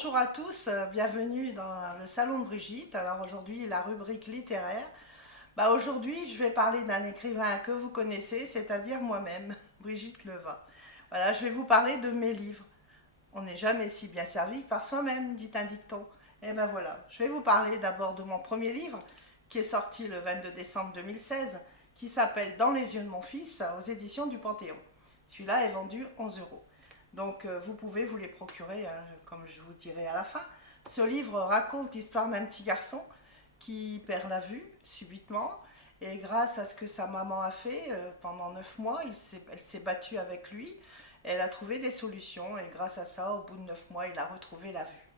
Bonjour à tous, bienvenue dans le salon de Brigitte. Alors aujourd'hui, la rubrique littéraire. Aujourd'hui, je vais parler d'un écrivain que vous connaissez, c'est-à-dire moi-même, Brigitte Levin. Voilà, je vais vous parler de mes livres. On n'est jamais si bien servi que par soi-même, dit un dicton. Et ben voilà, je vais vous parler d'abord de mon premier livre, qui est sorti le 22 décembre 2016, qui s'appelle Dans les yeux de mon fils, aux éditions du Panthéon. Celui-là est vendu 11 euros. Donc vous pouvez vous les procurer, comme je vous dirai à la fin. Ce livre raconte l'histoire d'un petit garçon qui perd la vue subitement. Et grâce à ce que sa maman a fait pendant 9 mois, elle s'est battue avec lui. Elle a trouvé des solutions et grâce à ça, au bout de 9 mois, il a retrouvé la vue.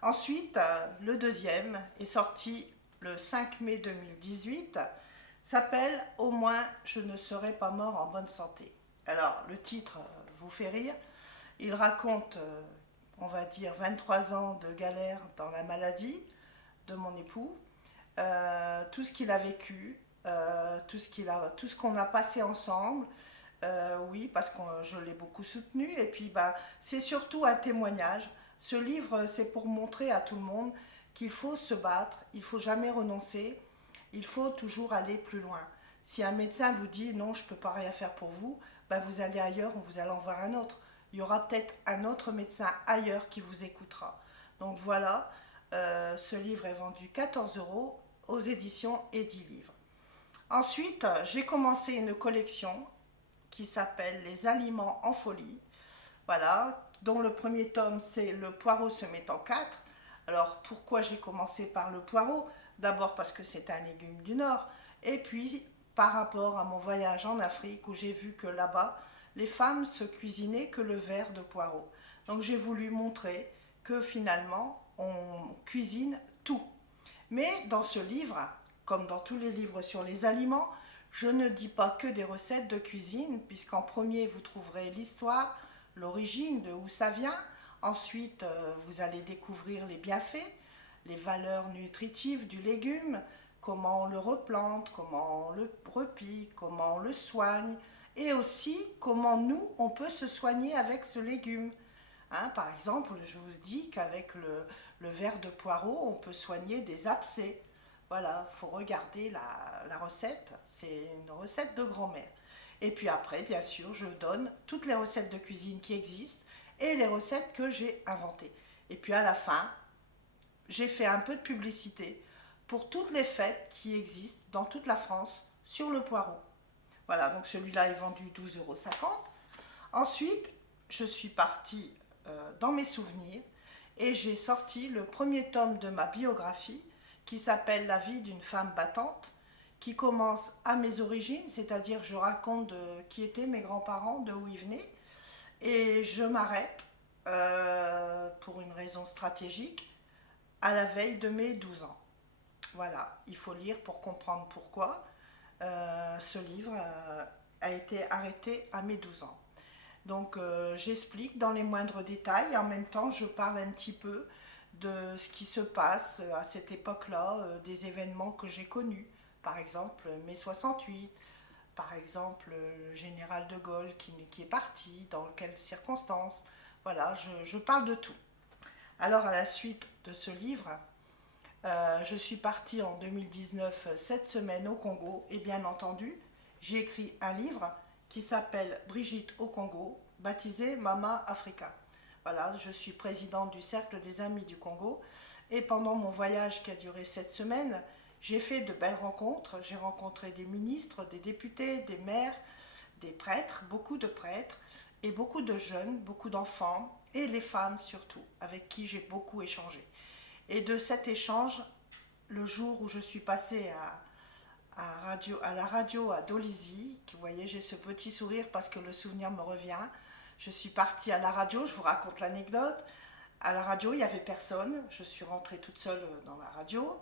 Ensuite, le deuxième est sorti le 5 mai 2018, s'appelle Au moins je ne serai pas mort en bonne santé. Alors, le titre vous fait rire. Il raconte, on va dire, 23 ans de galère dans la maladie de mon époux, tout ce qu'il a vécu, tout ce qu'on a passé ensemble. Oui, parce que je l'ai beaucoup soutenu. Et puis, c'est surtout un témoignage. Ce livre, c'est pour montrer à tout le monde qu'il faut se battre, il ne faut jamais renoncer, il faut toujours aller plus loin. Si un médecin vous dit non, je ne peux pas rien faire pour vous, vous allez ailleurs ou vous allez en voir un autre. Il y aura peut-être un autre médecin ailleurs qui vous écoutera. Donc voilà, ce livre est vendu 14 euros aux éditions Eddy Livre. Ensuite, j'ai commencé une collection qui s'appelle Les aliments en folie. Voilà, dont le premier tome c'est Le poireau se met en quatre. Alors pourquoi j'ai commencé par le poireau? D'abord parce que c'est un légume du Nord, et puis par rapport à mon voyage en Afrique où j'ai vu que là-bas, les femmes se cuisinaient que le verre de poireau. Donc j'ai voulu montrer que finalement, on cuisine tout. Mais dans ce livre, comme dans tous les livres sur les aliments, je ne dis pas que des recettes de cuisine, puisqu'en premier, vous trouverez l'histoire, l'origine de où ça vient. Ensuite, vous allez découvrir les bienfaits, les valeurs nutritives du légume, comment on le replante, comment on le repique, comment on le soigne, et aussi comment nous, on peut se soigner avec ce légume. Hein, par exemple, je vous dis qu'avec le verre de poireau, on peut soigner des abcès. Voilà, il faut regarder la recette, c'est une recette de grand-mère. Et puis après, bien sûr, je donne toutes les recettes de cuisine qui existent et les recettes que j'ai inventées. Et puis à la fin, j'ai fait un peu de publicité pour toutes les fêtes qui existent dans toute la France sur le poireau. Voilà, donc celui-là est vendu 12,50 €. Ensuite, je suis partie dans mes souvenirs et j'ai sorti le premier tome de ma biographie qui s'appelle La vie d'une femme battante, qui commence à mes origines, c'est-à-dire je raconte qui étaient mes grands-parents, de où ils venaient, et je m'arrête pour une raison stratégique à la veille de mes 12 ans. Voilà, il faut lire pour comprendre pourquoi ce livre a été arrêté à mes 12 ans. Donc j'explique dans les moindres détails et en même temps je parle un petit peu de ce qui se passe à cette époque-là, des événements que j'ai connus. Par exemple mai 68, par exemple le général de Gaulle qui est parti, dans quelles circonstances. Voilà, je parle de tout. Alors à la suite de ce livre, je suis partie en 2019 7 semaines au Congo et bien entendu, j'ai écrit un livre qui s'appelle Brigitte au Congo, baptisé Mama Africa. Voilà, je suis présidente du Cercle des Amis du Congo et pendant mon voyage qui a duré 7 semaines, j'ai fait de belles rencontres. J'ai rencontré des ministres, des députés, des maires, des prêtres, beaucoup de prêtres et beaucoup de jeunes, beaucoup d'enfants et les femmes surtout, avec qui j'ai beaucoup échangé. Et de cet échange, le jour où je suis passée à la radio à Dolisie, vous voyez, j'ai ce petit sourire parce que le souvenir me revient. Je suis partie à la radio, je vous raconte l'anecdote. À la radio, il n'y avait personne. Je suis rentrée toute seule dans la radio.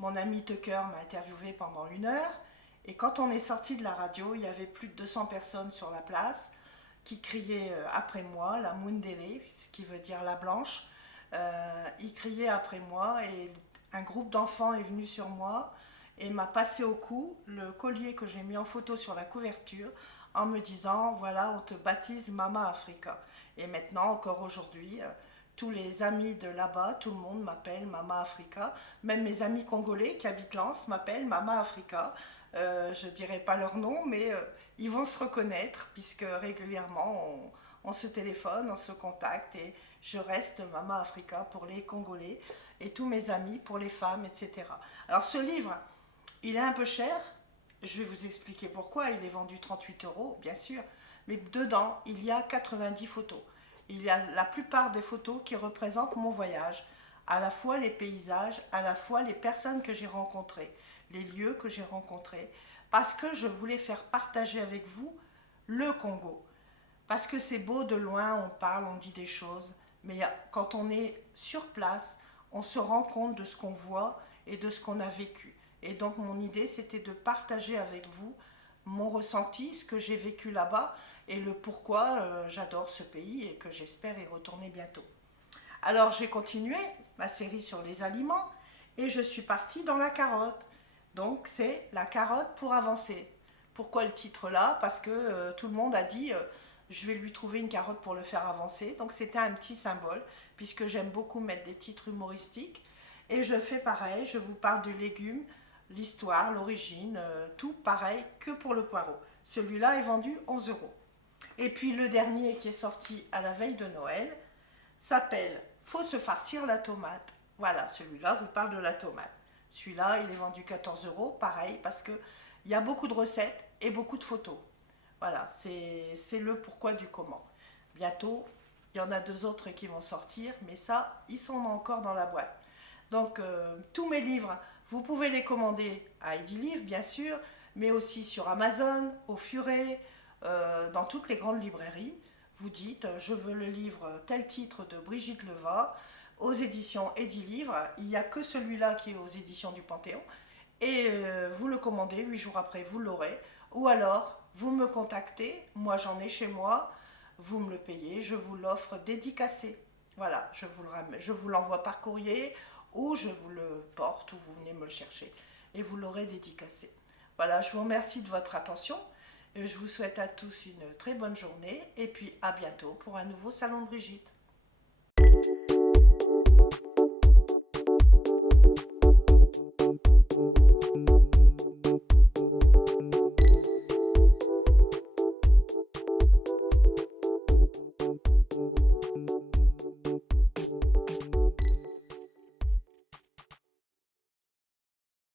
Mon ami Tucker m'a interviewée pendant 1 heure. Et quand on est sorti de la radio, il y avait plus de 200 personnes sur la place qui criaient après moi, la Mundele, ce qui veut dire la blanche. Ils criaient après moi et un groupe d'enfants est venu sur moi et m'a passé au cou le collier que j'ai mis en photo sur la couverture en me disant voilà, on te baptise Mama Africa. Et maintenant, encore aujourd'hui, tous les amis de là-bas, tout le monde m'appelle Mama Africa. Même mes amis congolais qui habitent Lens m'appellent Mama Africa. Je ne dirai pas leur nom, mais ils vont se reconnaître puisque régulièrement on se téléphone, on se contacte et je reste Mama Africa pour les Congolais et tous mes amis pour les femmes, etc. Alors ce livre, il est un peu cher. Je vais vous expliquer pourquoi. Il est vendu 38 euros, bien sûr. Mais dedans, il y a 90 photos. Il y a la plupart des photos qui représentent mon voyage. À la fois les paysages, à la fois les personnes que j'ai rencontrées, les lieux que j'ai rencontrés. Parce que je voulais faire partager avec vous le Congo. Parce que c'est beau de loin, on parle, on dit des choses. Mais quand on est sur place, on se rend compte de ce qu'on voit et de ce qu'on a vécu. Et donc mon idée, c'était de partager avec vous mon ressenti, ce que j'ai vécu là-bas et le pourquoi j'adore ce pays et que j'espère y retourner bientôt. Alors j'ai continué ma série sur les aliments et je suis partie dans la carotte. Donc c'est la carotte pour avancer. Pourquoi le titre là? Parce que tout le monde a dit je vais lui trouver une carotte pour le faire avancer. Donc c'était un petit symbole puisque j'aime beaucoup mettre des titres humoristiques. Et je fais pareil, je vous parle de légumes, l'histoire, l'origine, tout pareil que pour le poireau. Celui-là est vendu 11 euros. Et puis le dernier qui est sorti à la veille de Noël s'appelle Faut se farcir la tomate. Voilà, celui-là vous parle de la tomate. Celui-là, il est vendu 14 euros, pareil, parce qu'il y a beaucoup de recettes et beaucoup de photos. Voilà, c'est le pourquoi du comment. Bientôt, il y en a 2 autres qui vont sortir, mais ça, ils sont encore dans la boîte. Donc, tous mes livres, vous pouvez les commander à Edilivre, bien sûr, mais aussi sur Amazon, au Furet, dans toutes les grandes librairies. Vous dites, je veux le livre tel titre de Brigitte Leva, aux éditions Edilivre. Il n'y a que celui-là qui est aux éditions du Panthéon. Et vous le commandez, 8 jours après, vous l'aurez. Ou alors, vous me contactez, moi j'en ai chez moi, vous me le payez, je vous l'offre dédicacé. Voilà, je vous l'envoie par courrier ou je vous le porte ou vous venez me le chercher et vous l'aurez dédicacé. Voilà, je vous remercie de votre attention. Je vous souhaite à tous une très bonne journée et puis à bientôt pour un nouveau Salon de Brigitte.